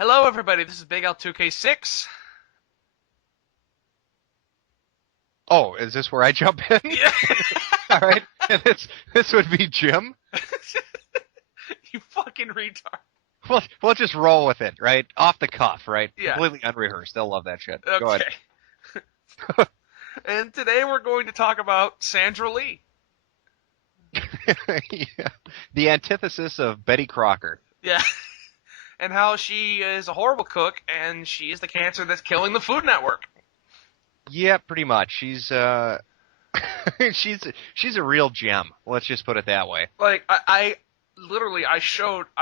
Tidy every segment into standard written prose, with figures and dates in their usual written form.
Hello, everybody. This is Big L2K6. Oh, is this where I jump in? Yeah. All right. And this would be Jim. You fucking retard. We'll just roll with it, right? Off the cuff, right? Yeah. Completely unrehearsed. They'll love that shit. Okay. Go ahead. And today we're going to talk about Sandra Lee. Yeah. The antithesis of Betty Crocker. Yeah. And how she is a horrible cook, and she is the cancer that's killing the Food Network. Yeah, pretty much. She's she's a real gem. Let's just put it that way. Like, I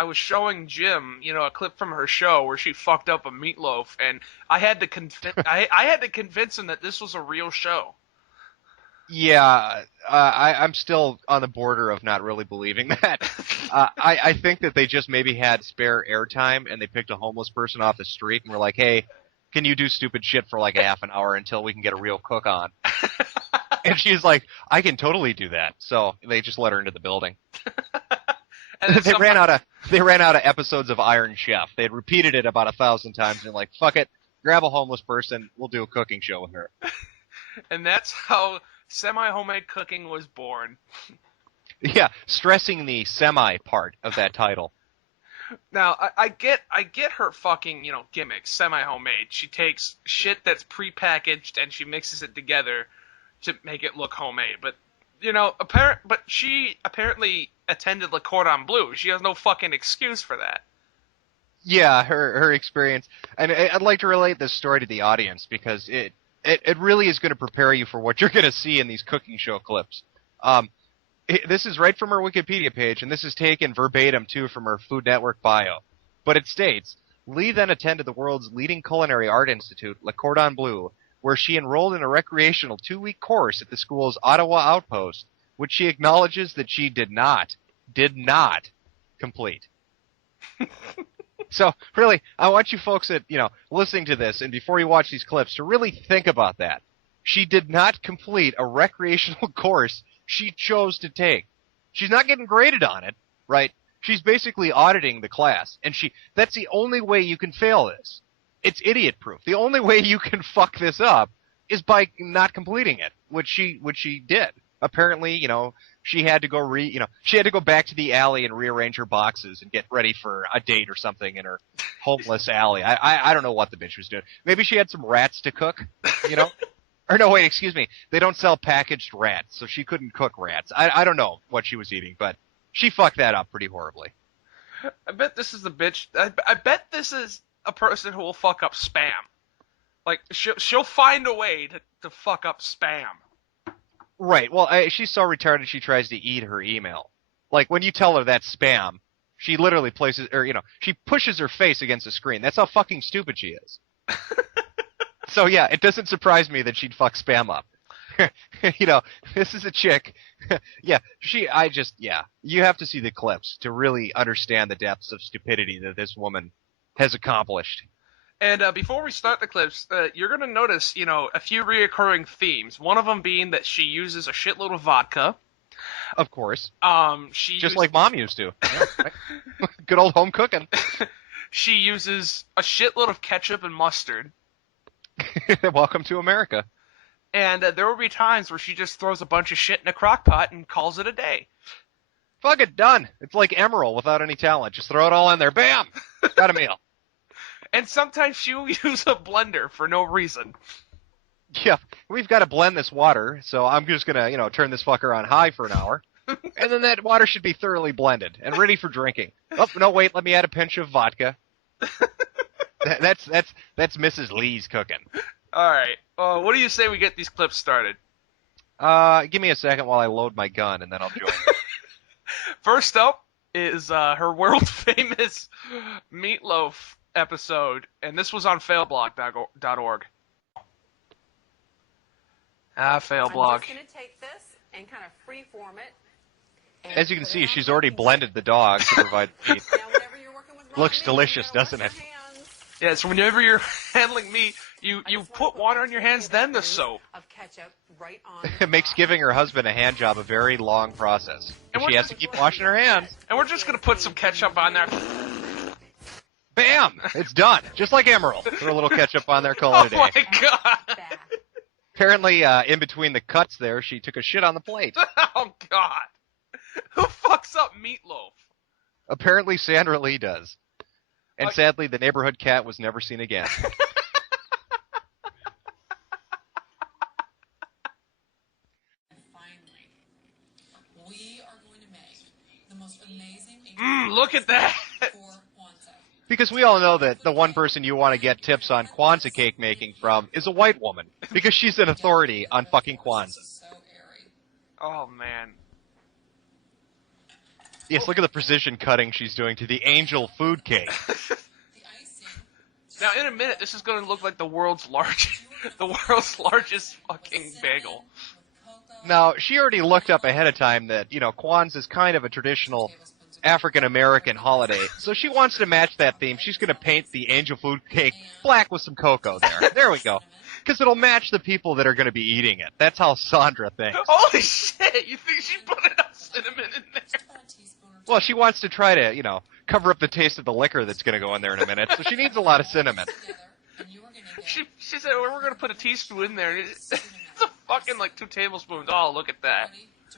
was showing Jim, a clip from her show where she fucked up a meatloaf, and I had to convince him that this was a real show. Yeah, I'm still on the border of not really believing that. I think that they just maybe had spare airtime, and they picked a homeless person off the street and were like, hey, can you do stupid shit for like a half an hour until we can get a real cook on? And she's like, I can totally do that. So they just let her into the building. And They ran out of episodes of Iron Chef. They had repeated it about 1,000 times and like, fuck it, grab a homeless person, we'll do a cooking show with her. And that's how semi-homemade cooking was born. Yeah, stressing the semi part of that title. Now, I get her fucking, gimmick, semi-homemade. She takes shit that's prepackaged and she mixes it together to make it look homemade. But, but she apparently attended Le Cordon Bleu. She has no fucking excuse for that. Yeah, her experience. And I'd like to relate this story to the audience because it really is going to prepare you for what you're going to see in these cooking show clips. This is right from her Wikipedia page, and this is taken verbatim, too, from her Food Network bio. But it states, Lee then attended the world's leading culinary art institute, Le Cordon Bleu, where she enrolled in a recreational 2-week course at the school's Ottawa outpost, which she acknowledges that she did not complete. So, really, I want you folks that, listening to this, and before you watch these clips, to really think about that. She did not complete a recreational course she chose to take. She's not getting graded on it, right? She's basically auditing the class, and that's the only way you can fail this. It's idiot-proof. The only way you can fuck this up is by not completing it, which she did. Apparently, she had to go she had to go back to the alley and rearrange her boxes and get ready for a date or something in her homeless alley. I don't know what the bitch was doing. Maybe she had some rats to cook, Or no, wait, excuse me. They don't sell packaged rats, so she couldn't cook rats. I don't know what she was eating, but she fucked that up pretty horribly. I bet this is the bitch. I bet this is a person who will fuck up Spam. Like, she'll find a way to fuck up Spam. Right. Well, she's so retarded she tries to eat her email. Like, when you tell her that's spam, she literally she pushes her face against the screen. That's how fucking stupid she is. So, yeah, it doesn't surprise me that she'd fuck spam up. This is a chick. Yeah, you have to see the clips to really understand the depths of stupidity that this woman has accomplished. And before we start the clips, you're going to notice, a few reoccurring themes. One of them being that she uses a shitload of vodka. Of course. Like Mom used to. Yeah, right. Good old home cooking. She uses a shitload of ketchup and mustard. Welcome to America. And there will be times where she just throws a bunch of shit in a crock pot and calls it a day. Fuck it, done. It's like Emerald without any talent. Just throw it all in there. Bam! Got a meal. And sometimes she'll use a blender for no reason. Yeah, we've got to blend this water, so I'm just going to, turn this fucker on high for an hour. And then that water should be thoroughly blended and ready for drinking. Oh, no, wait, let me add a pinch of vodka. That's Mrs. Lee's cooking. All right. What do you say we get these clips started? Give me a second while I load my gun, and then I'll join. First up is her world-famous meatloaf episode, and this was on failblog.org. Failblog. I'm just going to take this and kind of freeform it. As you can see, she's already blended the dog to provide the meat. Looks delicious, doesn't it? Yeah, so whenever you're handling meat, you put water on your hands, then the soap. It makes giving her husband a hand job a very long process. She has to keep washing her hands. And we're just going to put some ketchup on there. Bam! It's done. Just like Emerald. Throw a little ketchup on there, call it a day. Oh my god! Apparently, in between the cuts there, she took a shit on the plate. Oh god! Who fucks up meatloaf? Apparently, Sandra Lee does. And sadly, the neighborhood cat was never seen again. Finally, we are going to make the most amazing Look at that! for Kwanzaa. Because we all know that the one person you want to get tips on Kwanzaa cake making from is a white woman. Because she's an authority on fucking Kwanzaa. So airy. Oh man. Yes, look at the precision cutting she's doing to the angel food cake. The icing. Now, in a minute, this is going to look like the world's largest fucking bagel. Now, she already looked up ahead of time that, Kwanzaa is kind of a traditional African-American holiday. So she wants to match that theme. She's going to paint the angel food cake black with some cocoa there. There we go. Because it'll match the people that are going to be eating it. That's how Sandra thinks. Holy shit! You think she put enough cinnamon in there? Well, she wants to try to, cover up the taste of the liquor that's going to go in there in a minute. So she needs a lot of cinnamon. She said, we're going to put a teaspoon in there. It's a fucking, 2 tablespoons. Oh, look at that.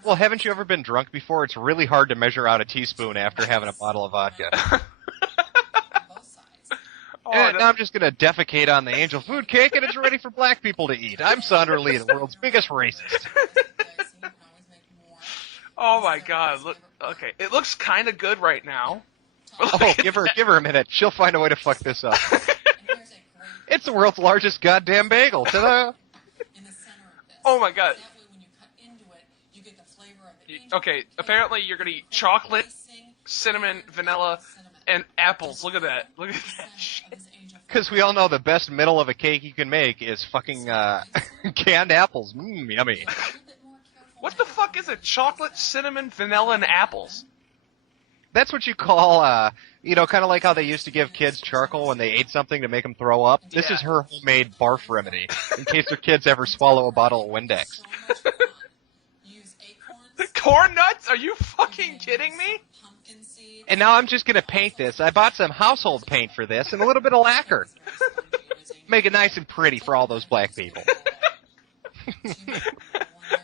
Well, haven't you ever been drunk before? It's really hard to measure out a teaspoon after having a bottle of vodka. And now I'm just going to defecate on the angel food cake, and it's ready for black people to eat. I'm Sandra Lee, the world's biggest racist. Oh my god, look, okay, it looks kind of good right now. Oh, give her a minute. She'll find a way to fuck this up. It's the world's largest goddamn bagel. Ta-da! Oh my god. Okay, apparently you're gonna eat chocolate, cinnamon, vanilla, and apples. Look at that. Look at that shit. Because we all know the best middle of a cake you can make is fucking canned apples. Mmm, yummy. What the fuck is it? Chocolate, cinnamon, vanilla, and apples. That's what you call, kind of like how they used to give kids charcoal when they ate something to make them throw up. This is her homemade barf remedy, in case their kids ever swallow a bottle of Windex. Corn nuts? Are you fucking kidding me? And now I'm just going to paint this. I bought some household paint for this and a little bit of lacquer. Make it nice and pretty for all those black people.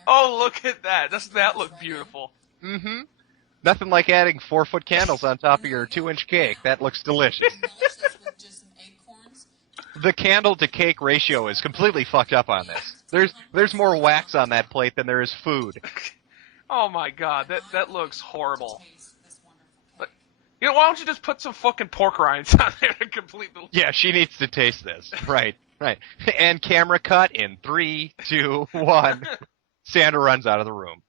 Oh, look at that. Doesn't that look beautiful? Mm-hmm. Nothing like adding 4-foot candles on top of your 2-inch cake. That looks delicious. The candle-to-cake ratio is completely fucked up on this. There's more wax on that plate than there is food. Oh my god, that looks horrible. But, why don't you just put some fucking pork rinds on there to complete the... Yeah, she needs to taste this. Right. And camera cut in 3, 2, 1. Sandra runs out of the room.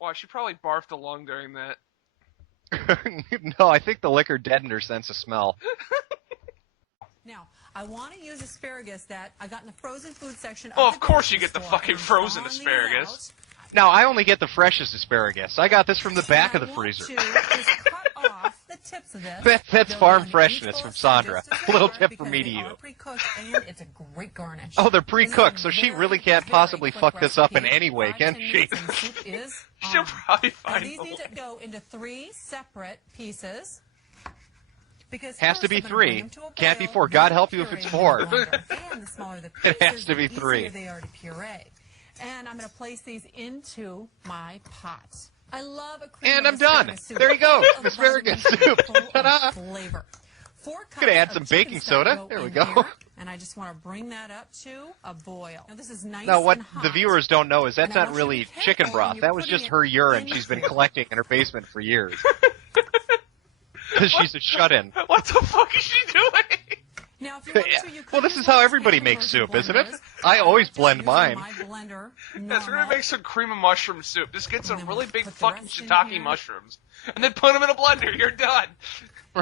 Wow, she probably barfed a lung during that. No, I think the liquor deadened her sense of smell. Now, I want to use asparagus that I got in the frozen food section. Oh, of course you get the fucking frozen asparagus. Now, I only get the freshest asparagus. I got this from the back of the freezer. Just cut off the tips of this. That's farm freshness from Sandra. A little tip from me to you. And it's a great garnish. Oh, they're pre-cooked, so she really can't possibly fuck this up in any way, can she? She'll probably find these need to go into 3 separate pieces. Because has to be 3. Can't be 4. God help you if it's 4. And the smaller the pieces, It has to be the 3. easier they are to puree. And I'm going to place these into my pot. I love a cream And of I'm done. asparagus soup. There you go. Full of Asparagus vitamins, soup. full of Ta-da. flavor. 4 cups Gonna add of some chicken baking stock soda. There we in go. here, and I just want to bring that up to a boil. Now this is nice Now, what and hot. the viewers don't know is that's And I not want you to really be careful chicken when broth. you're That was putting just it her urine in she's been the- collecting in her basement for years. Because she's a shut-in. What the fuck is she doing? Now, if you want to, you Well, could this use is how those everybody hand makes version soup, isn't it? blenders. I always like blend using mine. my blender That's gonna normal. make some cream of mushroom soup. Just get some then really we'll big put the fucking rest in shiitake here. mushrooms. And then put them in a blender. You're done.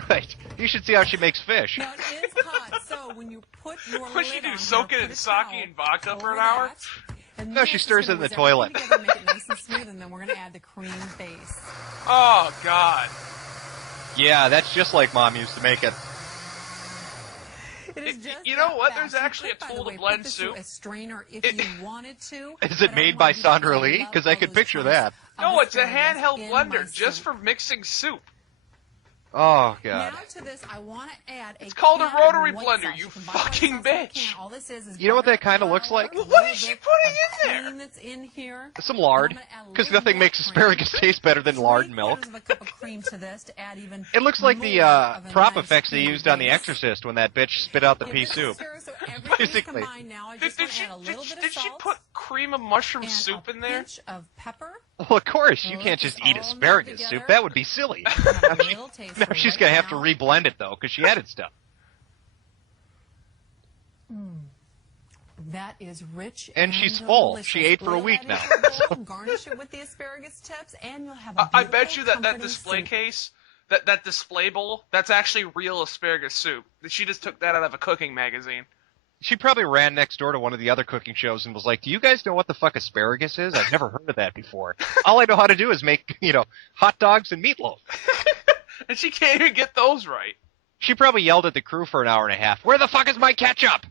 Right. You should see how she makes fish. Now it is hot, so when you put your What'd lid she do, on soak here, it in put a sake towel and vodka for over an hour? that, and No, this she is stirs it gonna in the whiz everything toilet. together, make it nice and smooth, and then we're going to add the cream base. Oh god. Yeah, that's just like Mom used to make it. It is just You know that what? fast. There's You actually could, a by the tool to way, blend put this through soup. a strainer if It- you wanted to. Is but it I made don't by want you to Sandra feel Lee? love Because I all could those picture chunks that. of No, it's a asparagus handheld in my blender just soup. for mixing soup. Oh, God. Now to this, I want to add It's called a can rotary of white blender, sauce. you can buy white fucking sauce in a bitch. can. All this is You know what that butter, kinda looks flour, like? a What little is she bit putting of in there? cream that's in here. Some lard, And I'm gonna add a because little nothing more makes cream. asparagus taste better than lard and milk. 3/4 of a cup of cream to this to add even It looks like the more of a prop nice effects they creamy used on The base. Exorcist when that bitch spit out the Give pea this a soup. stir so everything's Basically. combined now. I just want to add a little bit of Did she salt put cream of mushroom and soup a in there? pinch of pepper. Well, of course, you Well, can't this just is eat all mixed asparagus soup. together. That would be silly. Have a Now, little taste now for she's right going to have to now. reblend it, though, because she added stuff. That is rich And she's full. delicious. She ate for a Ladle week that now. into a bowl, garnish it with the asparagus tips, and you'll have a I bet beautiful, you that comforting display soup. case, that display bowl, that's actually real asparagus soup. She just took that out of a cooking magazine. She probably ran next door to one of the other cooking shows and was like, do you guys know what the fuck asparagus is? I've never heard of that before. All I know how to do is make, hot dogs and meatloaf. And she can't even get those right. She probably yelled at the crew for an hour and a half. Where the fuck is my ketchup?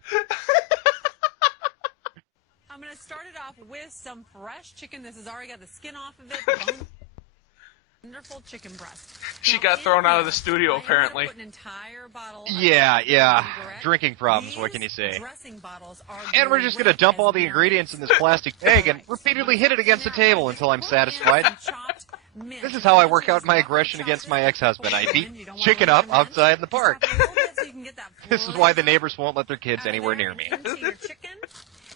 I'm going to start it off with some fresh chicken. This has already got the skin off of it. Wonderful chicken breast. She Now, got in thrown out of here, the studio, I am gonna apparently. put an entire bottle of Yeah. vinaigrette. Drinking problems, These what can you say? dressing bottles are And we're just going to great dump as all the marinades. ingredients in this plastic bag and repeatedly hit it against the table until I'm satisfied. This is how I work out my aggression against my ex-husband. I beat chicken up outside in the park. This is why the neighbors won't let their kids anywhere near me.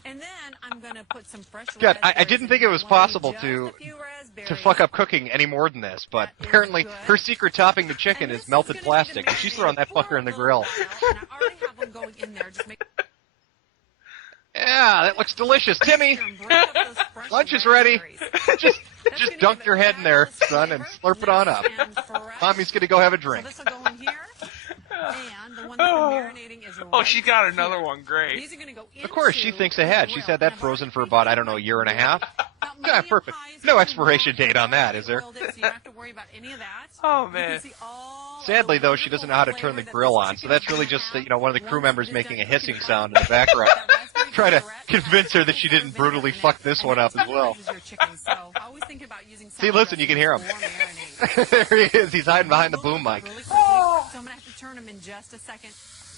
And then I'm going to put some fresh God, I raspberries didn't in think it there. was I wanna possible just to a few to fuck raspberries. up cooking any more than this, but That is apparently good. her secret topping to chicken And is this melted gonna plastic, need and to she's marinate throwing that for fucker in the a grill. little while, and I already have them going in there. Just make Yeah, that looks delicious. Timmy, sure and break up those fresh lunch is ready. raspberries. just That's just gonna dunk give your it head in there, fabulous son, and flavor, slurp it on up. nice and fresh. Mommy's gonna go have a So drink. this will go in here. And the one that's been marinating is Oh, right she got here. another one. Great. These are going to go Of course, she into thinks the ahead. She's grill. had that And I've frozen already for about, I don't know, a year and a half. Yeah, perfect. No expiration date on that, is there? So you don't have to worry about any of that. Oh, You man. can see all Sadly, of the though, she doesn't know how to turn the wonderful grill flavor on, that so this that's really chicken just, will have one of the crew once members it is making a done hissing cooking sound in the background. Try to convince her that she didn't brutally fuck this one up as well. See, listen, you can hear him. There he is. He's hiding behind the boom mic. So I'm going to have to turn them in just a second.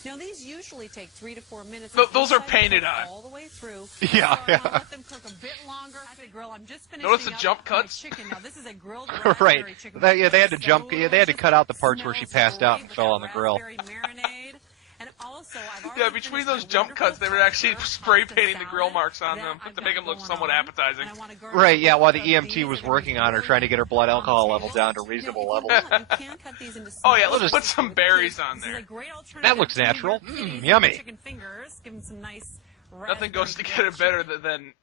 Now, these usually take 3 to 4 minutes. Those are painted on. All the way through. Yeah, so yeah. I'm gonna let them cook a bit longer. At the grill, I'm just finishing Notice the up jump my cuts? chicken. Now, this is a grilled Right. raspberry chicken. They had to So jump. Yeah, they had to cut out the parts where she smells passed out great and with fell that on the grill. raspberry marinade. And also, I've already Yeah, between finished those my jump wonderful cuts, they were actually toaster spray pasta painting the grill salad marks on that them I've to got make them look going somewhat on. appetizing. And I wanna garnish Right, yeah, while the both of EMT these was and working on her, really trying to get her blood alcohol on level tables. down to Now, reasonable if you levels. want, you can cut these into Oh, yeah, small let's put pieces some for the berries kids. on This is there. a great alternative That looks to your natural. kitties Yummy. and chicken fingers. Give them some nice Nothing goes raspberry together grilled better chicken. than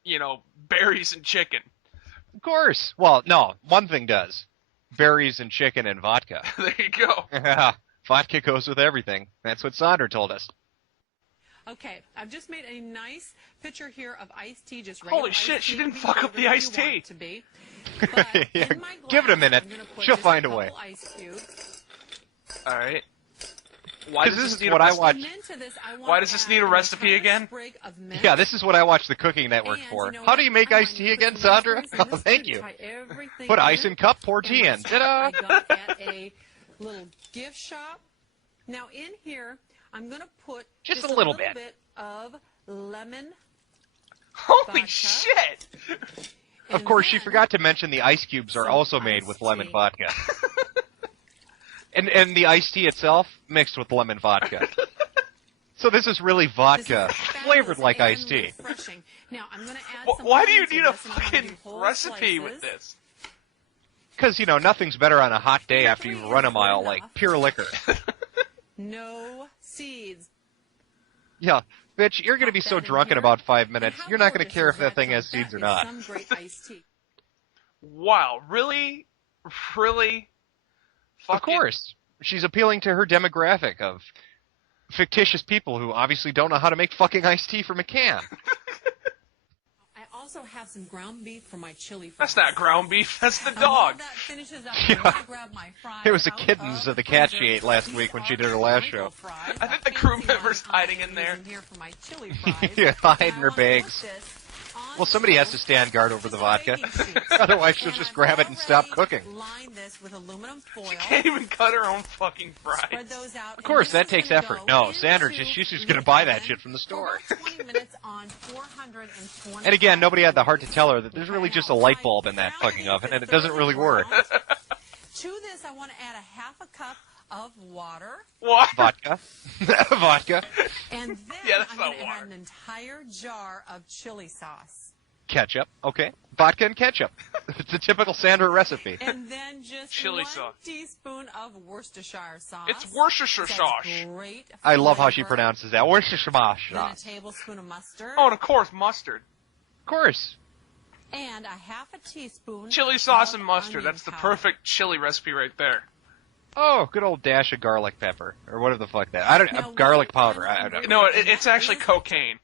berries and chicken. Of course. Well, no, one thing does. Berries and chicken and vodka. There you go. Yeah, vodka goes with everything. That's what Sandra told us. Okay, I've just made a nice picture here of iced tea. Just Holy regular shit, iced she tea. didn't You fuck can up do the whatever iced you want tea. it to be. But Yeah, in my give it a glass, minute. I'm gonna put She'll just find a couple way. ice cubes. All right. Why 'Cause does this this is need what a I recipe? watch. And then to this, I want Why to does this add need a an recipe entire again? sprig of mint. Yeah, this is what I watch the Cooking Network And for. you know How what? do you make I iced want tea you to again, put some Sandra? raspberries in Oh, this thank to you. tie everything Put in. ice in cup, pour tea in. And this Ta-da! I got at a little gift shop. Now in here, I'm going to put Just a little bit. of lemon. Holy Vodka. shit! Of and course, she then forgot to mention the ice cubes are some also made with iced lemon tea. vodka. And the iced tea itself mixed with lemon vodka. So this is really This is vodka, fabulous flavored like and iced tea. refreshing. Now I'm going to add some Why do you lemon to need a this, and I'm gonna fucking do whole recipe with slices. this? Because, nothing's better on a hot day And after 3 you've run a is mile good like enough. pure liquor. No seeds. Yeah, bitch, you're going to be Pop so that in drunk in here. about 5 And minutes, how you're not going to gorgeous care is if that thing Joe? has seeds or That is not. Some great iced tea. Wow, really? Really? Of Fucking- course. She's appealing to her demographic of fictitious people who obviously don't know how to make fucking iced tea from a can. I also have some ground beef for my chili fries. That's not ground beef, that's the And while dog. that finishes up, Yeah. I'm gonna grab my fries It was the out kittens of of the cat she freezer. ate last These week when she are did her my last micro show. fries, I think that the crew fancy member's one I'm hiding in there. using here for my chili fries. Yeah, hiding And I her wanna put bags. this Well, somebody has to stand guard over the vodka. Otherwise, she'll just grab it and stop cooking. Line this with aluminum foil. She can't even cut her own fucking Spread fries. those out. Of course, and that this takes is gonna effort. go No, Sandra, into she's just the going to buy that oven shit from the for store. about 20 minutes on 420. And again, nobody had the heart to tell her that there's really just a light bulb in that fucking oven, and it doesn't really work. To this, I want to add a half a cup of water. What? Vodka. Vodka. And then Yeah, that's I'm not going to water. add an entire jar of chili sauce. Ketchup. Okay. Vodka and ketchup. It's a typical Sandra recipe. And then just Chili 1 sauce. teaspoon of Worcestershire sauce. It's Worcestershire That's sauce. Great I love how she flavor. pronounces that. Worcestershire sauce. Then a Of tablespoon of mustard. Oh, and of course, mustard. course. And a half a teaspoon Chili sauce of and mustard. onion That's the powder. perfect chili recipe right there. Oh, good old dash of garlic pepper. Or whatever the fuck that. I don't Now, garlic one powder. final I don't No, it's actually Is- cocaine.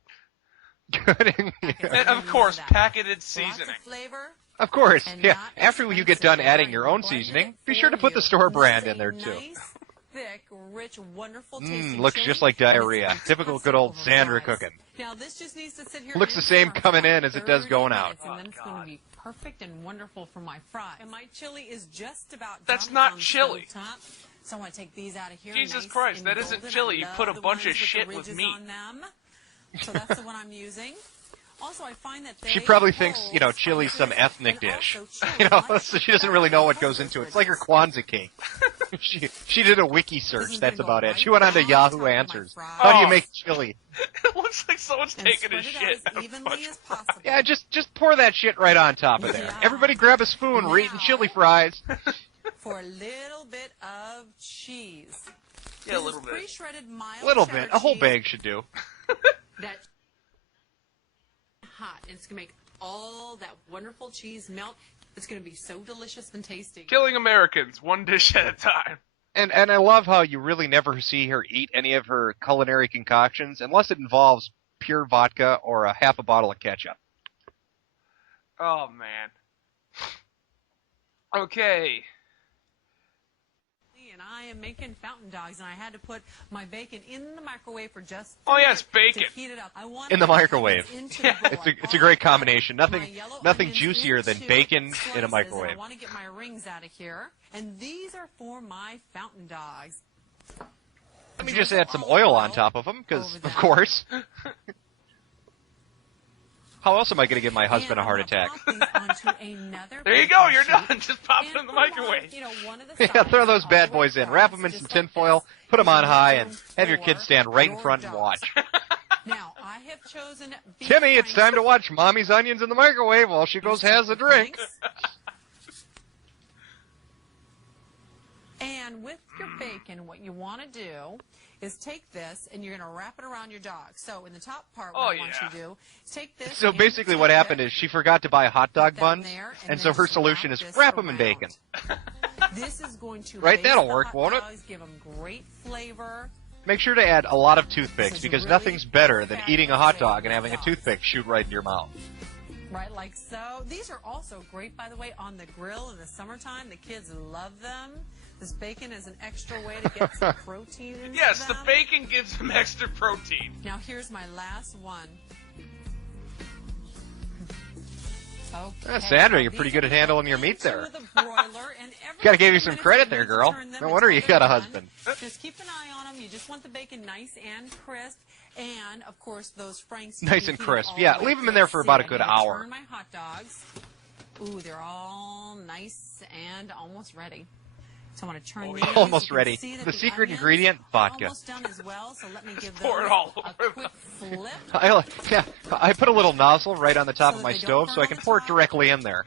Good. And of course, that. packeted Lots seasoning. of flavor. Of course. And Yeah. not After you get expensive. done adding I your own blended seasoning, it be for sure to put the you. store This brand is in there a too. Nice, thick, rich, wonderful tasting Looks chili, just like and it's diarrhea. fantastic Typical good old over Sandra fries. cooking. Now this just needs to sit here. Looks the and same simmer coming for in as it does 30 going out. minutes, and then it's Oh, going God. to be perfect and wonderful for my fries. And my chili is just about That's done. not It's on the chili. stovetop. So I want to take these out of here. Jesus nice Christ, and that isn't golden. chili. I You love put a the bunch of ones the shit with ridges meat. on them. So that's the one I'm using. Also, I find that She they probably thinks, hold you know, chili's some spices ethnic and dish. also You know, chili so she doesn't really know what goes into it. It's like her Kwanzaa cake. she did a wiki This search. is That's gonna go about it. right She went on to down Yahoo top of my Answers. fries. How do you Oh. make chili? It looks like someone's And taking a spread it shit. out as evenly as possible. Yeah, just pour that shit right on top of there. Yeah. Everybody grab a spoon. We're eating Now- chili fries. For a little bit of cheese. Yeah, a This little is bit. pre-shredded mild Little cheddar bit. A whole cheese bag should do. That hot. And it's gonna make all that wonderful cheese melt. It's gonna be so delicious and tasty. Killing Americans, one dish at a time. And I love how you really never see her eat any of her culinary concoctions unless it involves pure vodka or a half a bottle of ketchup. Oh, man. Okay. And I am making fountain dogs, and I had to put my bacon in the microwave for just Oh, yeah, it's bacon. to heat it up. I want In the microwave. Yeah. It's a great combination. Nothing juicier than bacon in a microwave. I want to get my rings out of here, and these are for my fountain dogs. Let me just add some oil on top of them, because, Over of that. course. How else am I going to give my husband And a I'm heart gonna attack? pop these onto another There you baking go, you're sheet. done. Just pop it And in the put 'em microwave. On, you know, one of the Yeah, sides throw those all bad the way boys in. across, Wrap them in just some like tin foil, this. put them on And high, room and have your for kids stand right in your front and dogs. watch. Now, I have chosen beef Timmy, it's franks. time to watch Mommy's Onions in the microwave while she goes has a drink. And with your bacon, what you want to do is take this and you're going to wrap it around your dog. So in the top part, what Oh, I want yeah. you to do is take this. So and basically what tip happened it, is she forgot to buy hot dog put that buns, there, and so then her just solution wrap is this wrap them in around. bacon. This is going to Right, baste that'll the work, hot won't it? dogs, give them great flavor. Make sure to add a lot of toothpicks, This is because really nothing's better than fat eating a hot and dog and hot having a dogs. toothpick shoot right in your mouth. Right, like so. These are also great, by the way, on the grill in the summertime. The kids love them. This bacon is an extra way to get some protein into Yes, them. the bacon gives them extra protein. Now here's my last one. Okay. Sandra, you're These pretty are good at going handling your meat into there. the broiler, and every Gotta give you 10 some minutes credit you there, need to girl. turn them No wonder you until got a they're husband. done. Just keep an eye on them. You just want the bacon nice and crisp, and of course those franks. to Nice be and heated crisp. all Yeah, the way leave 'em in to there for about a good I'm gonna hour. Turn my hot dogs. Ooh, they're all nice and almost ready. So I want to turn Oh, these. yeah. Almost You can ready. see that The secret onions ingredient, are vodka. Almost done as well. So let me give Pour those it all a over quick flip. I put a little nozzle right on the top So of that my they don't stove burn so I on can the pour it top. directly in there.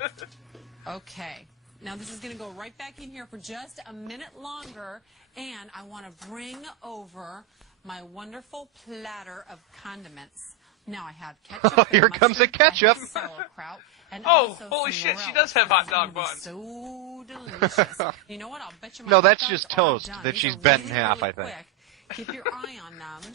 Okay. Now this is going to go right back in here for just a minute longer, and I want to bring over my wonderful platter of condiments. Now I have ketchup. and Here comes mustard, the ketchup. I have sauerkraut, and Oh, also holy some shit, she morel. does have hot It's dog gonna be buns. So delicious. You know what? I'll bet you my No, hot that's dogs just are toast done. that These she's are bent in really, half, really I think. quick. Keep your eye on them.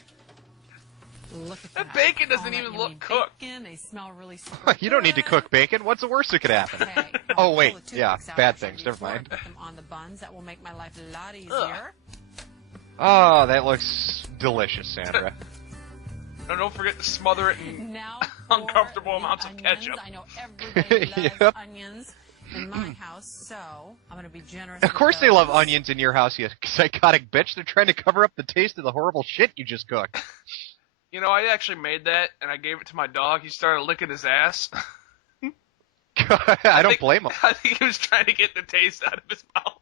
Look at That that. bacon doesn't All that even yummy look cooked. Bacon. They smell really super You don't need to good. cook bacon. What's the worst that could happen? Okay. Oh, I'll wait. pull the Yeah, toothpicks out bad actually things. Never before I mind. put them on the buns. That will make my life a lot easier. Oh, that looks delicious, Sandra. No, don't forget to smother it in Now uncomfortable the amounts of onions. ketchup. I know everybody loves Yep. onions in my house, so I'm going to be generous. Of course with they love those. onions in your house, you psychotic bitch. They're trying to cover up the taste of the horrible shit you just cooked. You know, I actually made that, and I gave it to my dog. He started licking his ass. I don't blame them. I think he was trying to get the taste out of his mouth.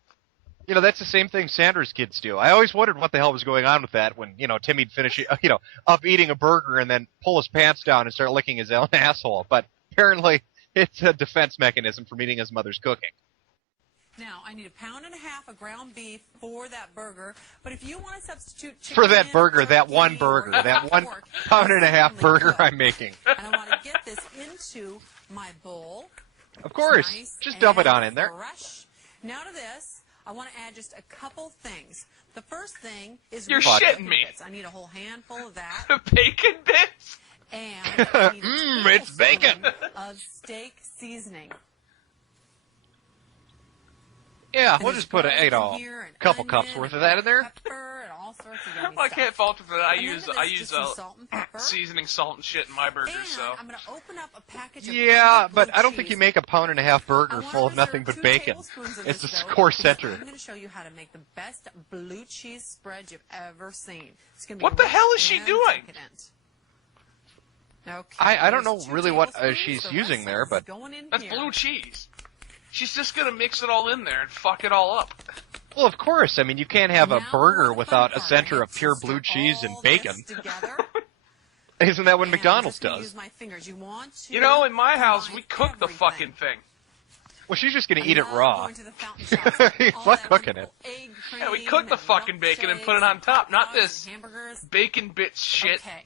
You know, that's the same thing Sandra's kids do. I always wondered what the hell was going on with that when, Timmy'd finish, up eating a burger and then pull his pants down and start licking his own asshole. But apparently it's a defense mechanism from eating his mother's cooking. Now, I need 1.5 pounds of ground beef for that burger, but if you want to substitute chicken For that burger, that turkey, one burger, or that 1.5 pork, pound burger cook. I'm making. And I want to get this into my bowl. Of course. Nice Just dump it and on in there. fresh. Now to this, I want to add just a couple things. The first thing is You're bacon shitting me. bits. I need a whole handful of that. Bacon bits? And I need a It's bacon. tablespoon of steak seasoning. Yeah, And we'll there's just put garlic in a here, and couple onion, cups worth of and that in there. pepper, and all sorts of yummy I stuff. can't fault it for that. I And use then there's just some salt and pepper. seasoning salt and shit in my burgers, And so. I'm going to open up a package of Yeah, blue but I don't think cheese. you make a 1.5 pound burger I wanna full of nothing reserve but 2 bacon. tablespoons of It's this, a though, core because center. I'm going to show you how to make the best blue cheese spread you've ever seen. It's going to be What the rich hell is she and doing? decadent. Okay, I don't know there's 2 really what tablespoons. she's The using rest there, is but- going in That's here. blue cheese. She's just gonna mix it all in there and fuck it all up. Well, of course. I mean, you can't have a Now burger for the without fun a part. center I of get pure to blue stir cheese and all bacon. this together. Isn't that what And McDonald's I'm just gonna does? use my fingers. You want to You know, in my house, combine we cook the everything. fucking thing. Well, she's just going to eat it I love raw. going to the fountain shops. All Fuck that cooking wonderful egg Yeah, we cream cook the and fucking bacon and put it milkshakes on top, and not hot dogs this and hamburgers. bacon bits shit. Okay.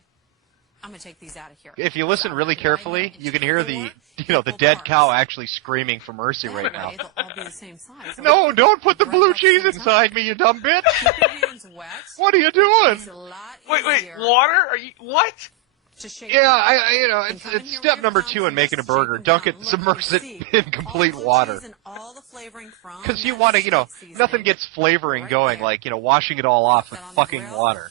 I'm going to take these out of here. If you listen So, really divide carefully, them you into can hear 4 the equal dead parts. cow actually screaming for mercy That right now. way they'll all be the same size. So No, don't put the right blue up cheese center. inside me, you dumb bitch! Keep your hands wet. What are you doing? It's a lot Wait, easier water? Are you what? to shake Yeah, them. it's Come in it's here step with number your 2 thumbs in making a and just burger. shake them Dunk it, down. submerge Look, it you in see, complete all blue water. cheese and all the flavoring from Because you that want to, steak seasoning. nothing gets flavoring Right going there. like, washing it all off with Put that on the fucking grill. water.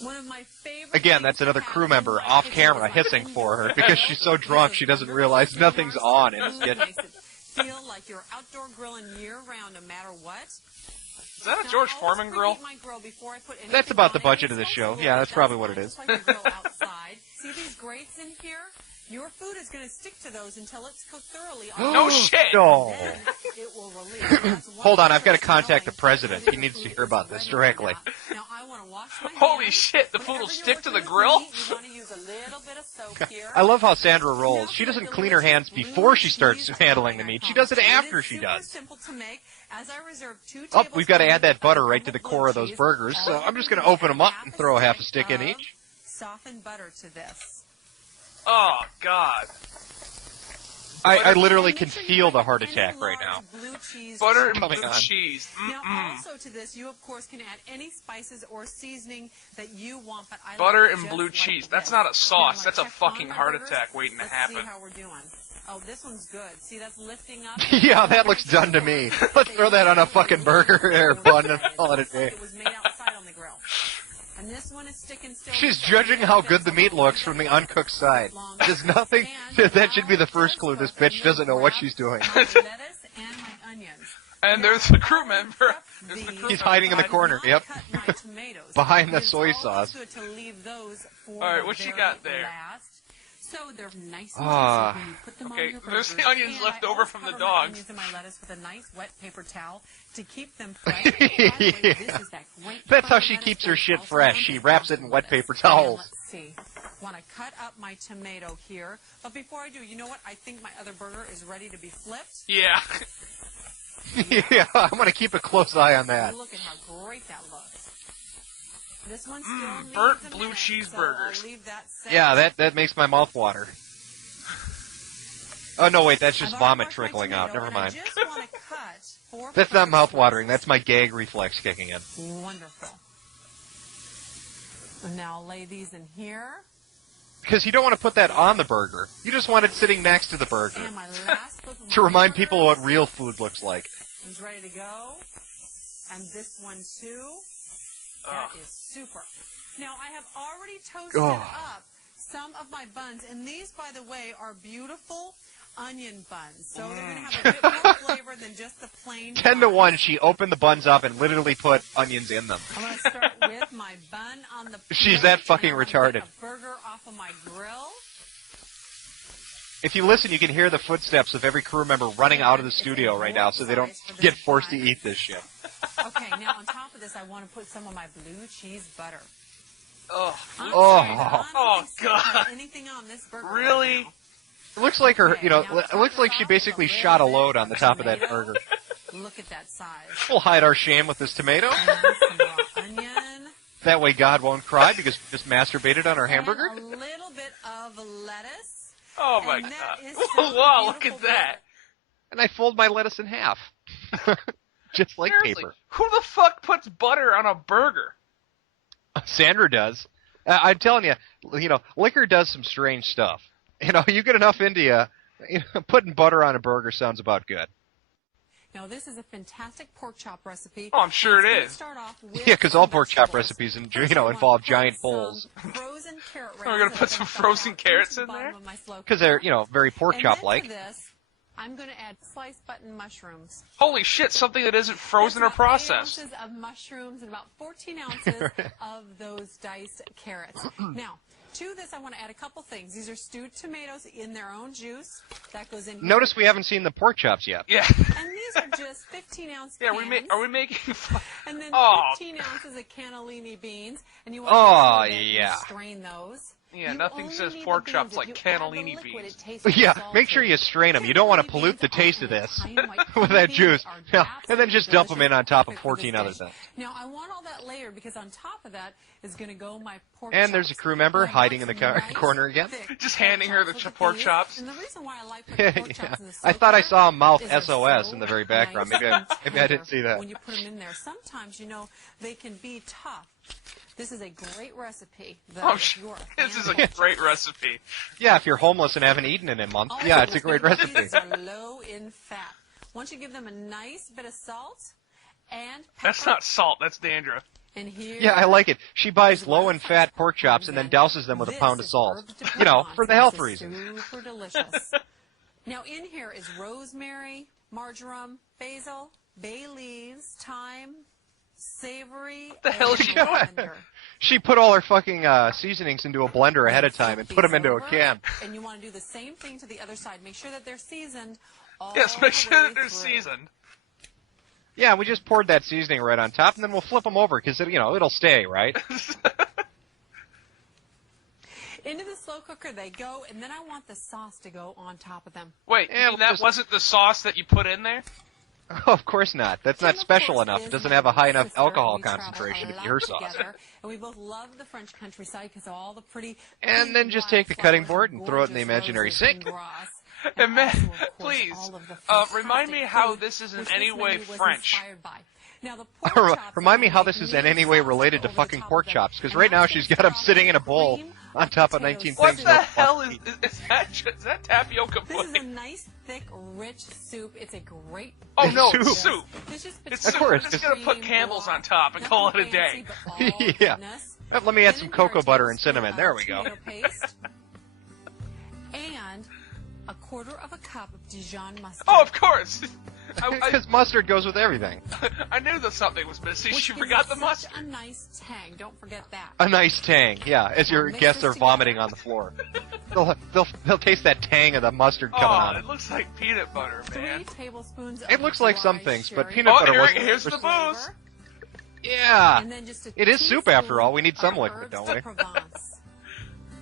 One of my favorite Again, things that's to another have crew in member my off kitchen camera is my hissing indoor for her grill. because she's so drunk she doesn't realize nothing's on in this Food kitchen. makes it feel like you're outdoor grilling year round, no matter what. Is that a Now, George I always Foreman grill? preheat my grill before I put anything That's about the on it. budget of the It show. smells a Yeah, little that's bit probably just what it fine, is. just like a grill outside. See these grates in here? Your food is going to stick to those until it's cooked thoroughly. No shit. No. Then it will release. That's one Hold on, of I've got to the contact the knowing president. whether He your needs to food hear is about this ready or directly. not. Now I want to wash my Holy hands. shit, the food will Whenever you're stick to the working with grill? meat, you want to use a little bit of soap here. I love how Sandra rolls. She doesn't clean her hands before she starts handling the meat. She does it after she does. Simple to make, as I reserve 2 Oh, we've got to add that tablespoons butter of right to the blue core of those cheese. burgers, so All I'm you just do going to is open add them up and throw a half a stick in of each. Softened butter to this. Oh, God. I literally And can make sure you feel like the a heart kind of attack right large now. blue cheese Butter and Coming blue on. cheese. Now, also to this, you of course can add any spices or seasoning that you want, but I Butter like and just blue like cheese. this. That's not a sauce. Now, when I That's a check fucking on my heart burgers, attack waiting to let's happen. see how we're doing. Oh, this one's good. See, that's lifting up. Yeah, that looks done to me. Let's throw that on a fucking burger or bun and call it a Looks day. like it was made outside on the grill. And this one is sticking still. She's judging how good the meat looks from the uncooked side. There's nothing. That should be the first clue. This bitch doesn't know what she's doing. My lettuce and my onions. And there's the crew member. There's the crew He's member hiding in the hiding. corner. Yep. Cut my tomatoes. Behind the It's soy always sauce. good to leave those for All right, the what you very got there? last. So they're nice and Ah. juicy when you put them Okay, on your there's the burgers. onions And left I over always from the cover my dogs. onions and my lettuce with a nice wet paper towel to keep them fresh. By the way, Yeah. this is that great That's how butter she lettuce keeps her that's shit also fresh. known She as wraps it in Boston wet lettuce. paper And towels. let's see. Want to cut up my tomato here, but before I do, you know what? I think my other burger is ready to be flipped. Yeah. Yeah, I'm going to keep a close eye on that. Look at how great that looks. This one still needs burnt a blue minute, cheeseburgers. So I'll leave that set. Yeah, that makes my mouth water. Oh, no, wait, that's just I've already vomit washed my trickling out. tomato, Never and mind. I just want to cut 4 That's not pepper mouth watering. slices. That's my gag reflex kicking in. Wonderful. And now I'll lay these in here. Because you don't want to put that on the burger. You just want it sitting next to the burger. And my last flip of To my remind people what burgers real food looks like. is ready to go. And this one too. Ugh. That is super. Now I have already toasted Oh. up some of my buns. And these, by the way, are beautiful onion buns. So they're going to have a bit more flavor than just the plain 10 to 1, she opened the buns up and literally put onions in them. I'm going to start with my bun on the plate. She's that fucking retarded. A burger off of my grill. If you listen, you can hear the footsteps of every crew member running out of the studio right now so they don't get forced to eat this shit. Okay, now on top of this, I want to put some of my blue cheese butter. Oh. Oh, God. Anything on this burger Really? right now. It looks like her, you know, it looks like she basically shot a load on the top of that burger. Look at that size. We'll hide our shame with this tomato. And some raw onion. That way God won't cry because we just masturbated on our hamburger. And a little bit of lettuce. Oh my And that God. is so Wow, look beautiful at that. And I fold my lettuce in half. Just like Seriously, paper. who the fuck puts butter on a burger? Sandra does. I'm telling you, you know, liquor does some strange stuff. You know, you get enough into you know, putting butter on a burger sounds about good. Now, this is a fantastic pork chop recipe. Oh, I'm sure It's it gonna is. start off with Yeah, because all some pork chop vegetables. recipes, you First, know, I involve want to giant put bowls. some frozen carrot We're gonna rounds put that some I've cut frozen out carrots into the in there? bottom of my slow Because they're, cooker. you know, very pork And chop-like. then to this, I'm going to add sliced button mushrooms. Holy shit, something that isn't frozen or That's about 8 processed. ounces of mushrooms and about 14 ounces of those diced carrots. Now, to this, I want to add a couple things. These are stewed tomatoes in their own juice. That goes in here. Notice we haven't seen the pork chops yet. Yeah. And these are just 15-ounce Yeah, cans. are we making And then Oh. 15 ounces of cannellini beans. And you want Oh, to make sure that you yeah. strain those. Yeah, You nothing only says need pork the chops beans. like If you add the cannellini liquid, beans. it tastes Yeah, salty. make sure you strain them. You don't want to pollute the taste of this with that juice. Yeah, and then just dump them in on top of 14 other things. Now, I want all that layered because on top of that is going to go my pork And chops. there's a crew member And I hiding want in the some nice, corner again. thick Just pork handing her the chops with pork these. chops. And the reason why I like putting pork Yeah. chops in the I thought I slow saw a mouth is they're SOS so in the very background. nice Maybe I and didn't see that. When you put them in there, sometimes, you know, they can be tough. This is a great recipe. That Oh, if you're a this is fan a of great recipe. Yeah, if you're homeless and haven't eaten in a month, Also, yeah, it's a great these recipe. are low in fat. Once you give them a nice bit of salt and pepper. That's not salt, that's dandruff. And here, Yeah, I like it. She buys low in fat pork chops and then douses them with a pound of salt. You know, for the health reasons. Super delicious. Now in here is rosemary, marjoram, basil, bay leaves, thyme, savory, The hell is and she doing? lavender. She put all her fucking seasonings into a blender ahead of time and put them into a Over, can. And you want to do the same thing to the other side. Make sure that they're seasoned. All Yes, make the sure way that they're through. seasoned. Yeah, we just poured that seasoning right on top, and then we'll flip them over because you know it'll stay, right? Into the slow cooker they go, and then I want the sauce to go on top of them. Wait, Yeah, you mean that just- wasn't the sauce that you put in there? Oh, of course not. That's not Jim, of special course, enough. is It doesn't my have a high enough sister. alcohol We travel concentration a to be lot her sauce. together, and we both love the French countryside because of all the pretty. And pink then just take the cutting wildflowers board and throw it in the gorgeous imaginary roses sink. and grass. And man, also, of course, please, all of the remind me fantastic how food, this is in which any this way menu was French. inspired by. Now, the pork chops Remind me are how gonna this is make in any meat way sauce related to over the fucking top pork of them. chops, because And right now that's she's gonna got them start sitting in a with bowl cream on of top of potatoes. 19 What things. the hell is that tapioca This is a pudding? nice, thick, rich soup. It's a great. Oh no, soup. it's soup. It's just It's potato soup. course, We're just it's- gonna put Campbell's on top and call it a Nothing day. fancy, but all Yeah. goodness. Let me add Then some in here, cocoa a butter and tablespoon cinnamon. of There we go. tomato paste, and a quarter of a cup of Dijon mustard. Oh, of course. Because mustard goes with everything. I knew that something was missing. which She gives forgot it the such mustard. a nice tang. Don't forget that. A nice tang, yeah, as your Mix guests this are vomiting together. on the floor. They'll taste that tang of the mustard coming Oh, on it it. looks like peanut butter, 3 man. tablespoons of It looks like some dry things, but sherry peanut Oh, butter wasn't. here's the booze. flavor, Yeah. and then just a It is soup after teaspoon all. We need some of liquid, herbs don't de we? Provence.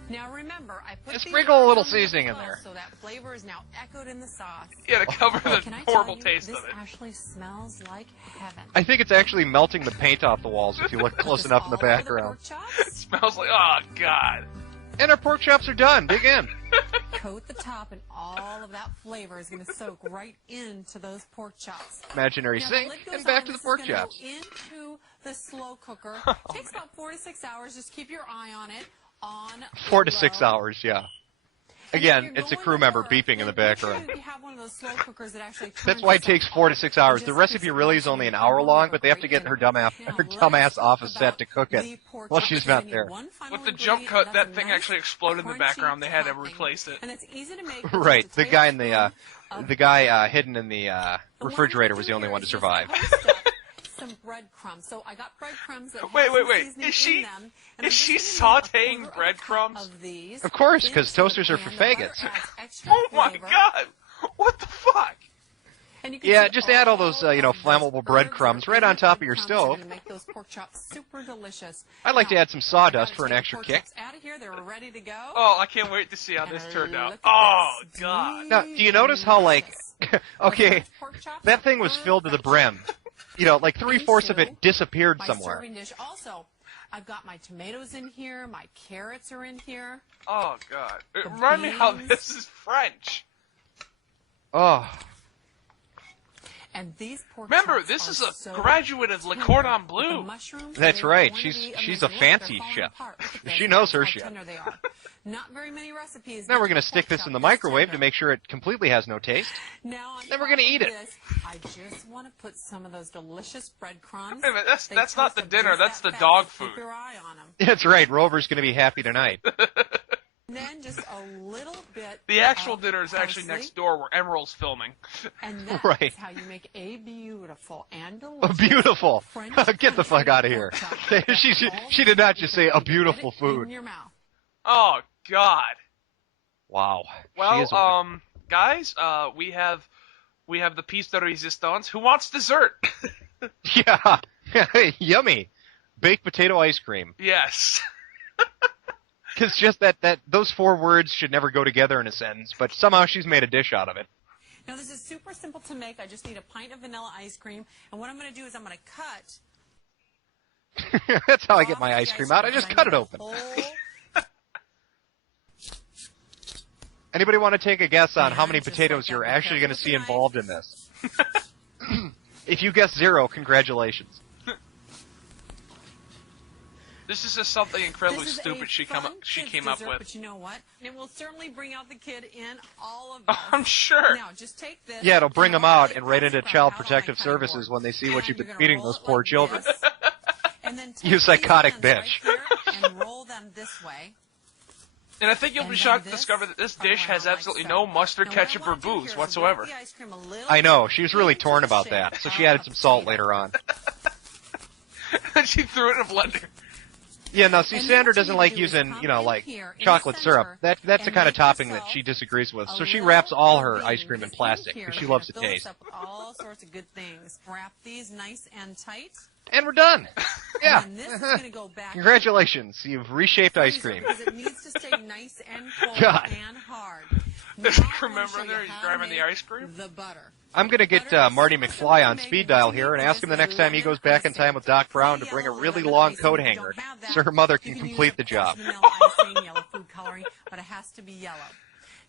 Now remember, I put Just these sprinkle a little herbs on seasoning in as well, there. so that flavor is now echoed in the sauce. Yeah, to cover the Can I horrible tell you, taste this of it. actually smells like heaven. I think it's actually melting the paint off the walls if you look close Just enough in the all over background. pork chops, Smells like, oh god. And our pork chops are done. Dig in. coat the top, and all of that flavor is going to soak right into those pork chops. Imaginary Now, the sink, lid goes and back on. to the This is pork gonna chops. Go into the slow cooker. Takes about 4 to 6 hours. Just keep your eye on it. On 4 to 6 low. hours, yeah. Again, it's a crew member beeping in the background. That's why it takes 4 to 6 hours. The recipe really is only an hour long, but they have to get her dumbass off a set to cook it while she's not there. With the jump cut, that thing actually exploded in the background. They had to replace it. Right. The guy in the guy hidden in the refrigerator was the only one to survive. Some breadcrumbs. So I got breadcrumbs that Wait. Is she sautéing breadcrumbs? Of course, because toasters are for faggots. Oh my god! What the fuck? Yeah, just add all those, flammable breadcrumbs right on top of your stove. Make those pork chops super delicious. I'd like to add some sawdust for an extra kick. Out of here, they're ready to go. Oh, I can't wait to see how this turned out. Oh god! Now, do you notice how okay, that thing was filled to the brim. Like 3/4 of it disappeared somewhere. Also, I've got my tomatoes in here, my carrots are in here. Oh god! Remind me how this is French. Oh. And these pork Remember, this is a graduate of Le Cordon Bleu. That's right. She's a fancy chef. She knows her shit. Not very many recipes. Now we're going to stick this in the microwave to make sure it completely has no taste. Then we're going to eat it. I just want to put some of those delicious breadcrumbs. Wait a minute, that's not the dinner, that's the dog food. Keep your eye on them. That's right. Rover's going to be happy tonight. And then just a little bit. The actual dinner is actually next door where Emerald's filming. And that's right. how you make a beautiful and delicious. Beautiful. French Get the fuck out of here. She did not just say a beautiful food. In your mouth. Oh god. Wow. Well, guys, we have the piece de resistance. Who wants dessert? Yeah. Yummy. Baked potato ice cream. Yes. Because just those 4 words should never go together in a sentence, but somehow she's made a dish out of it. Now, this is super simple to make. I just need a pint of vanilla ice cream. And what I'm going to do is I'm going to cut. That's how I get my ice cream out. I just cut it open. Anybody want to take a guess on how many potatoes you're actually going to see involved in this? If you guess 0, congratulations. This is just something incredibly stupid she came up with. But you know what? It will certainly bring out the kid in all of us. Oh, I'm sure. Now, just take this. Yeah, it'll bring them out and right into Child Protective Services when they see what you've been feeding those poor children. You psychotic bitch. And roll them this way. And I think you'll be shocked to discover that this dish has absolutely no mustard, ketchup, or booze whatsoever. I know. She was really torn about that, so she added some salt later on. And she threw it in a blender. Yeah, now see, Sandra doesn't like using, chocolate syrup. That's the kind of topping that she disagrees with. So she wraps all her ice cream in plastic because she loves the taste. All sorts of good things. Wrap these nice and tight. And we're done. Yeah. And this is going to go back. Congratulations, you've reshaped ice cream. Because it needs to stay nice and cold God. and hard. There's a crew member there. He's grabbing the ice cream. The butter. I'm going to get Marty McFly on speed dial here and ask him the next time he goes back in time with Doc Brown to bring a really long coat hanger so her mother can complete the job. Yellow food coloring, but it has to be yellow.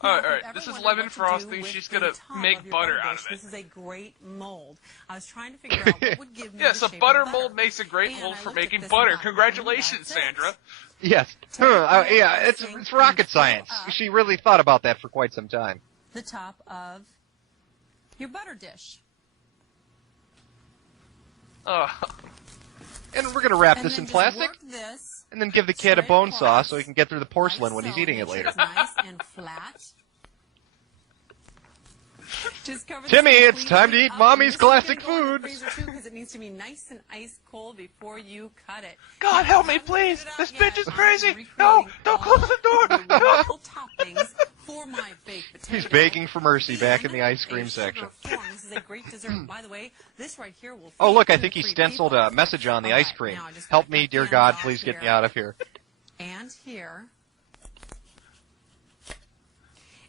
All right. This is lemon frosting. She's going to make butter out of it. This is a great mold. I was trying to figure out what would give me Yes, a butter mold makes a great mold for making butter. Congratulations, Sandra. Yes. Yeah, it's rocket science. She really thought about that for quite some time. The top of your butter dish. And we're going to wrap this in plastic. And then give the kid a bone saw so he can get through the porcelain when he's eating it later. Nice and flat. Timmy, it's time to eat Mommy's classic food. Because it needs to be nice and ice cold before you cut it. God help me, please! This bitch is crazy! No! Don't close the door! No! Toppings for my baked potato. He's begging for mercy back in the ice cream section. This is a great dessert. By the way, this right here will. Oh, look, I think he stenciled a message on the ice cream. Help me, dear God, please get me out of here. And here.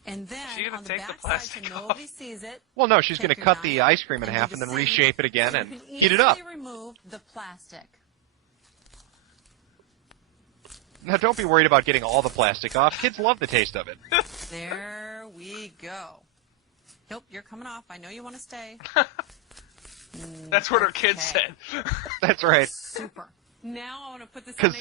And then Is she gonna on the take the back plastic side, so off? nobody sees it. Well, no, she's going to cut the ice cream in half and then reshape it again and heat it up. Remove the plastic. Now, don't be worried about getting all the plastic off. Kids love the taste of it. There we go. Nope, you're coming off. I know you want to stay. That's what her kid said. That's right. Super. Now I want to put this Because,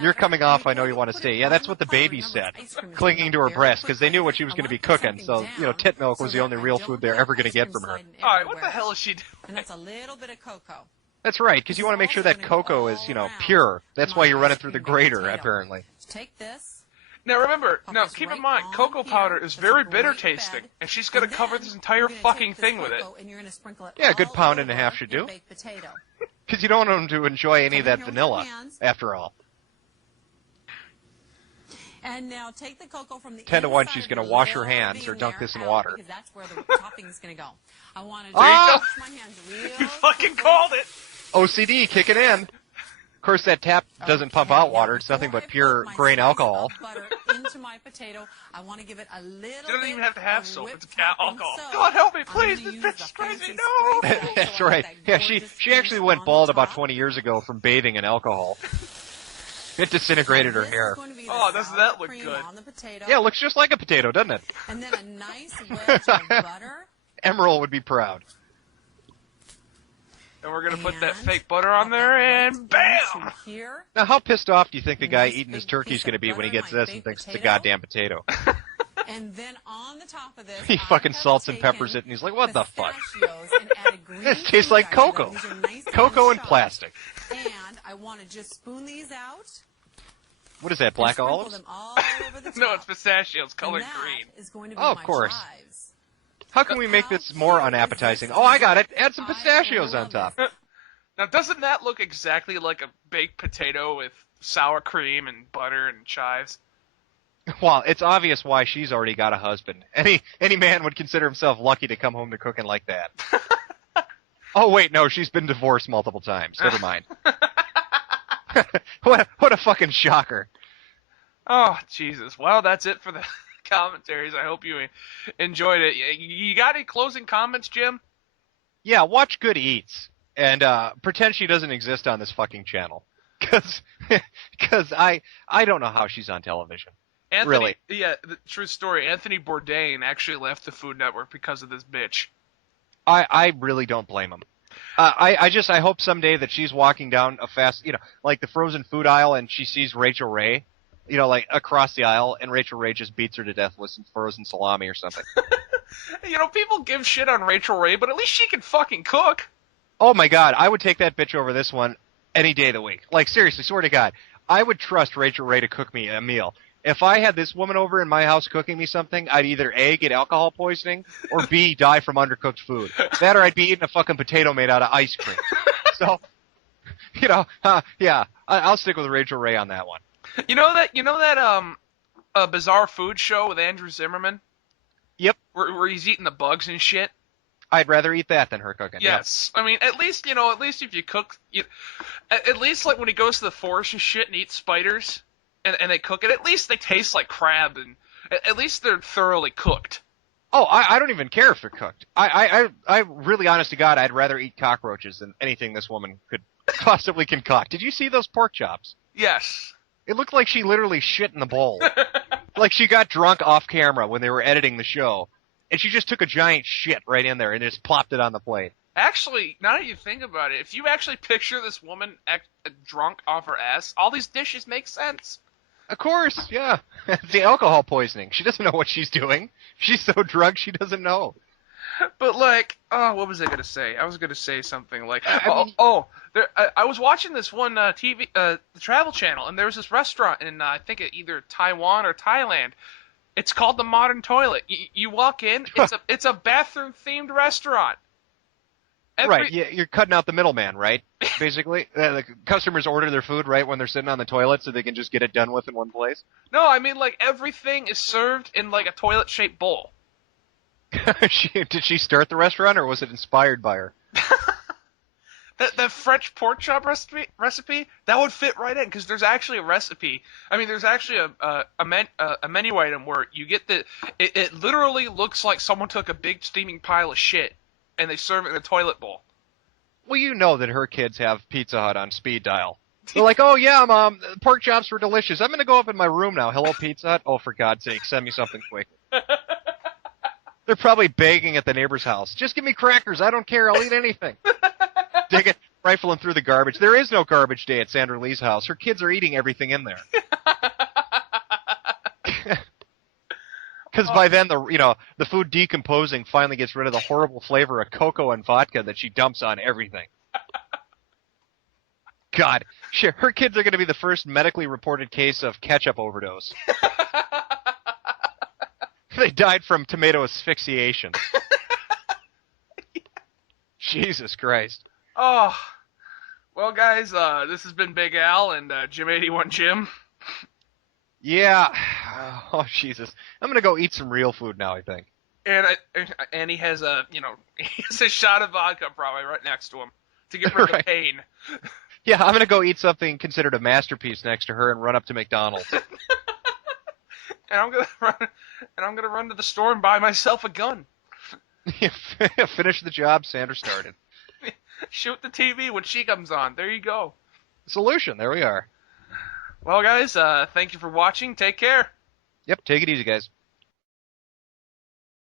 you're coming off, I know you want to stay. Yeah, that's what the baby said, clinging to her breast, because they knew what she was going to be cooking. So, tit milk was the only real food they're ever going to get from her. All right, what the hell is she doing? And that's a little bit of cocoa. That's right, because you want to make sure that cocoa is, pure. That's why you run it through the grater, apparently. Take this. Now remember, keep in mind, cocoa powder is very bitter tasting, and she's going to cover this entire fucking thing with it. Yeah, a good pound and a half should do. Because you don't want them to enjoy any of that vanilla, after all. And now take the cocoa from the 10 to 1, she's going to wash her hands or dunk this in water. Because that's where the topping is going to go. I want to wash my hands real You fucking called it! OCD kicking in. Of course, that tap doesn't pump out water. It's nothing but pure grain alcohol. Butter into my potato. I want to give it a little You don't even have to have soap. It's alcohol. So God help me, please! This bitch is crazy. No! That's right. Yeah, she actually went bald about 20 years ago from bathing in alcohol. It disintegrated her hair. Oh, doesn't that look good? Yeah, it looks just like a potato, doesn't it? And then a nice wedge of butter. Emerald would be proud. And we're going to put that fake butter on there, and BAM! Now, how pissed off do you think the guy eating his turkey is going to be when he gets this and thinks it's a goddamn potato? And then on the top of this, he fucking salts and peppers it, and he's like, what the fuck? This tastes like cocoa. Cocoa and plastic. And I want to just spoon these out. What is that, black olives? No, it's pistachios, colored green. Is going to be oh, of course. How can we make this more unappetizing? Oh, I got it. Add some pistachios on top. Now, doesn't that look exactly like a baked potato with sour cream and butter and chives? Well, it's obvious why she's already got a husband. Any man would consider himself lucky to come home to cooking like that. Oh, wait, no, she's been divorced multiple times. Never mind. What a fucking shocker. Oh, Jesus. Well, that's it for the commentaries. I hope you enjoyed it. You got any closing comments, Jim? Yeah, watch Good Eats and pretend she doesn't exist on this fucking channel. Because I don't know how she's on television. Anthony, really? Yeah, the true story. Anthony Bourdain actually left the Food Network because of this bitch. I really don't blame him. I hope someday that she's walking down a fast, like the frozen food aisle and she sees Rachel Ray, like across the aisle, and Rachel Ray just beats her to death with some frozen salami or something. People give shit on Rachel Ray, but at least she can fucking cook. Oh my God, I would take that bitch over this one any day of the week. Like, seriously, swear to God, I would trust Rachel Ray to cook me a meal. If I had this woman over in my house cooking me something, I'd either A, get alcohol poisoning, or B, die from undercooked food. That or I'd be eating a fucking potato made out of ice cream. So, yeah, I'll stick with Rachel Ray on that one. You know that bizarre food show with Andrew Zimmerman? Yep. Where he's eating the bugs and shit? I'd rather eat that than her cooking. Yes. Yep. I mean, at least if you cook, at least like when he goes to the forest and shit and eats spiders, and they cook it, at least they taste like crab, and at least they're thoroughly cooked. Oh, I don't even care if they're cooked. I really, honest to God, I'd rather eat cockroaches than anything this woman could possibly concoct. Did you see those pork chops? Yes. It looked like she literally shit in the bowl. Like she got drunk off camera when they were editing the show, and she just took a giant shit right in there and just plopped it on the plate. Actually, now that you think about it, if you actually picture this woman drunk off her ass, all these dishes make sense. Of course, yeah. It's the alcohol poisoning. She doesn't know what she's doing. She's so drunk she doesn't know. But what was I gonna say? I was gonna say something like, I was watching this one TV, the Travel Channel, and there was this restaurant in I think either Taiwan or Thailand. It's called the Modern Toilet. You walk in, it's a bathroom themed restaurant. Right, yeah, you're cutting out the middleman, right? Basically, the customers order their food right when they're sitting on the toilet, so they can just get it done with in one place. No, I mean everything is served in like a toilet-shaped bowl. Did she start the restaurant, or was it inspired by her? That French pork chop recipe that would fit right in, because there's actually a recipe. I mean, there's actually a menu item where you get it literally looks like someone took a big steaming pile of shit and they serve it in a toilet bowl. Well, you know that her kids have Pizza Hut on speed dial. They're like, oh yeah, Mom, pork chops were delicious. I'm gonna go up in my room now. Hello, Pizza Hut. Oh, for God's sake, send me something quick. They're probably begging at the neighbor's house. Just give me crackers. I don't care. I'll eat anything. rifling through the garbage. There is no garbage day at Sandra Lee's house. Her kids are eating everything in there. Because by then, the food decomposing finally gets rid of the horrible flavor of cocoa and vodka that she dumps on everything. God, her kids are going to be the first medically reported case of ketchup overdose. They died from tomato asphyxiation. Jesus Christ. Oh, well, guys, this has been Big Al and Jim81Jim. Yeah. Oh, Jesus. I'm going to go eat some real food now, I think. And he has he has a shot of vodka probably right next to him to get rid of pain. Yeah, I'm going to go eat something considered a masterpiece next to her and run up to McDonald's. And I'm gonna run to the store and buy myself a gun. Finish the job Sandra started. Shoot the TV when she comes on. There you go. Solution. There we are. Well, guys, thank you for watching. Take care. Yep, take it easy, guys.